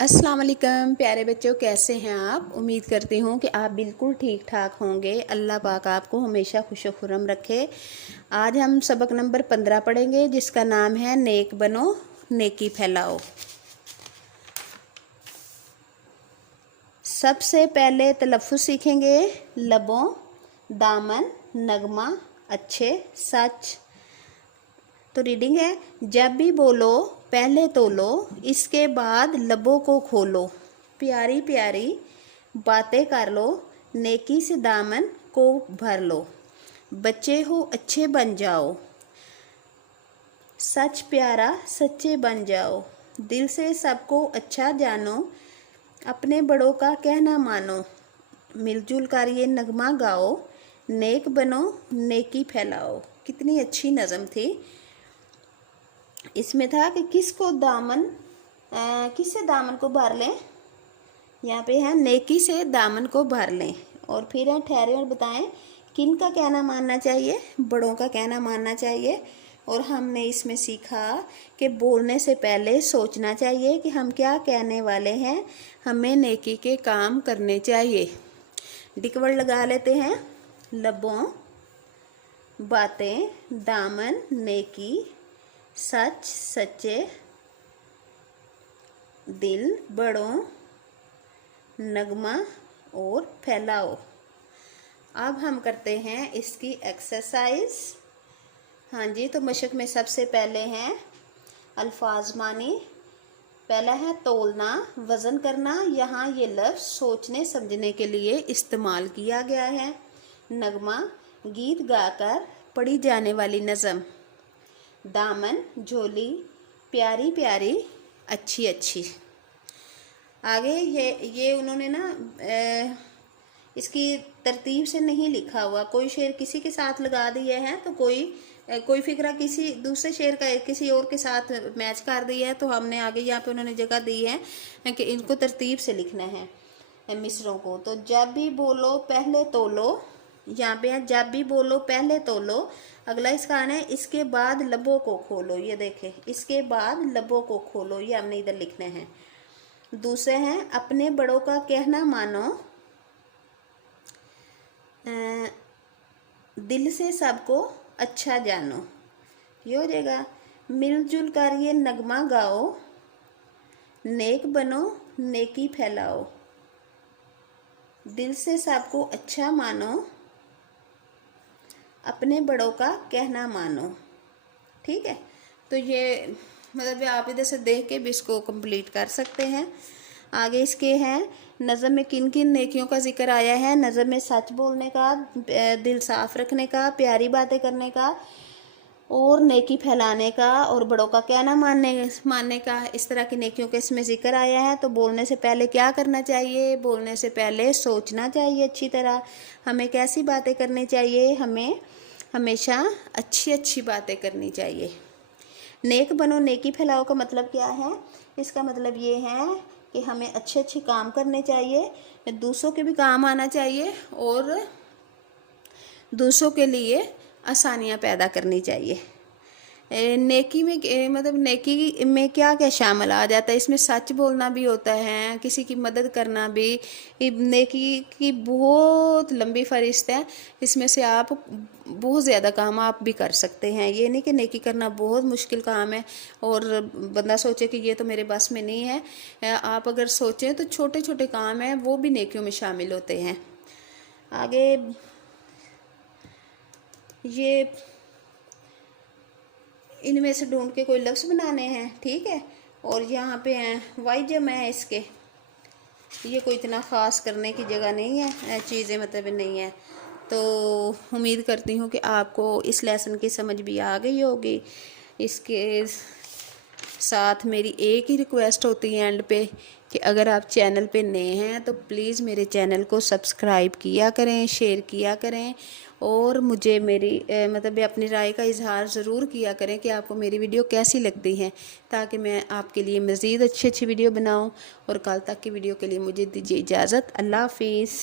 अस्सलाम वालेकुम प्यारे बच्चों, कैसे हैं आप। उम्मीद करती हूँ कि आप बिल्कुल ठीक ठाक होंगे। अल्लाह पाक आपको हमेशा खुश खुर्रम रखे। आज हम सबक नंबर 15 पढ़ेंगे, जिसका नाम है नेक बनो नेकी फैलाओ। सबसे पहले तलफ़्फ़ुज़ सीखेंगे। लबों, दामन, नगमा, अच्छे, सच। तो रीडिंग है, जब भी बोलो पहले तोलो, इसके बाद लबों को खोलो, प्यारी प्यारी बातें कर लो, नेकी से दामन को भर लो, बच्चे हो अच्छे बन जाओ, सच प्यारा सच्चे बन जाओ, दिल से सबको अच्छा जानो, अपने बड़ों का कहना मानो, मिलजुल कर ये नगमा गाओ, नेक बनो नेकी फैलाओ। कितनी अच्छी नज़म थी। इसमें था कि किसको दामन किससे दामन को भर लें। यहाँ पे है नेकी से दामन को भर लें। और फिर है ठहरे और बताएं किन का कहना मानना चाहिए, बड़ों का कहना मानना चाहिए। और हमने इसमें सीखा कि बोलने से पहले सोचना चाहिए कि हम क्या कहने वाले हैं, हमें नेकी के काम करने चाहिए। डिकवर्ड लगा लेते हैं। लबों, बातें, दामन, नेकी, सच सच्चे, दिल बड़ों, नगमा और फैलाओ। अब हम करते हैं इसकी एक्सरसाइज। हाँ जी, तो मशक में सबसे पहले हैं अल्फाज मानी। पहला है तोलना, वज़न करना। यहाँ ये लफ्ज़ सोचने समझने के लिए इस्तेमाल किया गया है। नगमा, गीत गाकर पढ़ी जाने वाली नज़म। दामन, झोली, प्यारी प्यारी अच्छी अच्छी। आगे ये उन्होंने ना इसकी तरतीब से नहीं लिखा हुआ, कोई शेर किसी के साथ लगा दिए हैं तो कोई फिक्रा किसी दूसरे शेर का किसी और के साथ मैच कर दिया है, तो हमने आगे यहाँ पे उन्होंने जगह दी है कि इनको तरतीब से लिखना है मिसरों को। तो जब भी बोलो पहले तोलो, यहाँ पे है जब भी बोलो पहले तोलो। अगला इसका आना है इसके बाद लबों को खोलो। ये देखें, इसके बाद लबों को खोलो, ये हमने इधर लिखना है। दूसरे हैं अपने बड़ों का कहना मानो, दिल से सबको अच्छा जानो। ये हो जाएगा। मिलजुल कर ये नगमा गाओ, नेक बनो नेकी फैलाओ, दिल से सबको अच्छा मानो, अपने बड़ों का कहना मानो। ठीक है, तो ये मतलब आप इधर से देख के भी इसको कंप्लीट कर सकते हैं। आगे इसके हैं नज़म में किन किन नेकियों का जिक्र आया है। नज़म में सच बोलने का, दिल साफ रखने का, प्यारी बातें करने का और नेकी फैलाने का और बड़ों का कहना मानने का। इस तरह की नेकियों का इसमें जिक्र आया है। तो बोलने से पहले क्या करना चाहिए, बोलने से पहले सोचना चाहिए अच्छी तरह। हमें कैसी बातें करनी चाहिए, हमें हमेशा अच्छी अच्छी बातें करनी चाहिए। नेक बनो नेकी फैलाओ का मतलब क्या है, इसका मतलब ये है कि हमें अच्छे अच्छे काम करने चाहिए, दूसरों के भी काम आना चाहिए और दूसरों के लिए आसानियाँ पैदा करनी चाहिए। नेकी में मतलब नेकी में क्या क्या शामिल आ जाता है, इसमें सच बोलना भी होता है, किसी की मदद करना भी। नेकी की बहुत लंबी फहरिस्त है, इसमें से आप बहुत ज़्यादा काम आप भी कर सकते हैं। ये नहीं कि नेकी करना बहुत मुश्किल काम है और बंदा सोचे कि ये तो मेरे बस में नहीं है। आप अगर सोचें तो छोटे छोटे काम हैं, वो भी नेकियों में शामिल होते हैं। आगे ये इनमें से ढूंढ के कोई लफ्ज़ बनाने हैं, ठीक है। और यहाँ पे हैं वाई जमा है इसके, ये कोई इतना ख़ास करने की जगह नहीं है, चीज़ें मतलब नहीं है। तो उम्मीद करती हूँ कि आपको इस लेसन की समझ भी आ गई होगी। इसके साथ मेरी एक ही रिक्वेस्ट होती है एंड पे कि अगर आप चैनल पे नए हैं तो प्लीज़ मेरे चैनल को सब्सक्राइब किया करें, शेयर किया करें और मुझे मेरी मतलब अपनी राय का इजहार ज़रूर किया करें कि आपको मेरी वीडियो कैसी लगती है, ताकि मैं आपके लिए मज़ीद अच्छी अच्छी वीडियो बनाऊं। और कल तक की वीडियो के लिए मुझे दीजिए इजाज़त। अल्लाह हाफिज़।